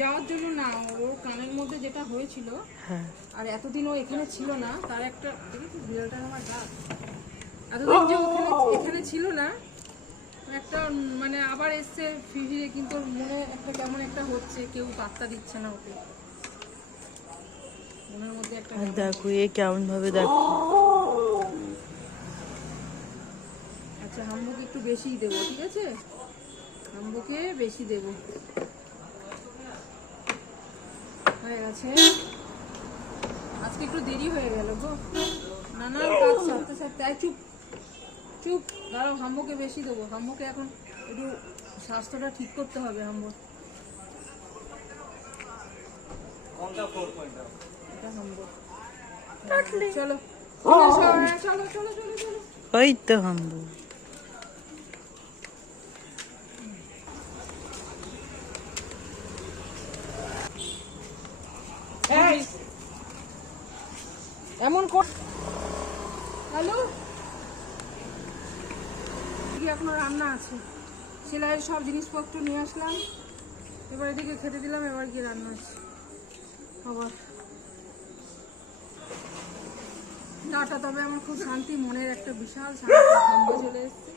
যাওয়ার জন্য না, ওর কানের মধ্যে যেটা হয়েছিল, হ্যাঁ, আর এতদিন ও এখানে ছিল না, তার একটা বিড়ালটা আমার গাছ, এতদিন যে ওখানে এখানে ছিল না, একটা মানে আবার এসছে ফিরে, কিন্তু ওর মনে একটা কেমন একটা হচ্ছে, কেউ পাত্তা দিচ্ছে না ওকে, মনের মধ্যে একটা আর দেখো এ কেমন ভাবে দেখো। আচ্ছা, হাম্বুকে একটু বেশিই দেবো, ঠিক আছে, হাম্বুকে বেশি দেবো। হয়ে গেছে, আজকে একটু দেরি হয়ে গেল গো, নানান কাজ সারতে সারতে। চুপ চুপ, দাঁড়াও, হাম্বুকে বেশি দেবো, হাম্বুকে এখন একটু স্বাস্থ্যটা ঠিক করতে হবে হাম্বুর। এটা হাম্বুর, চলো চলো চলো চলো চলো চলো। ওই তো হাম্বু। এমন কর, হ্যালো, এখনো রান্না আছে, সেলাইয়ের সব জিনিসপত্র নিয়ে আসলাম, এবার এদিকে খেতে দিলাম, এবার কি রান্না আছে আবার। টাটা, তবে আমার খুব শান্তি, মনের একটা বিশাল শান্তি, হাম্বু চলে এসছে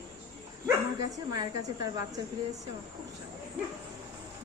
আমার কাছে, মায়ের কাছে, তার বাচ্চা ফিরে এসছে, আমার খুব শান্তি।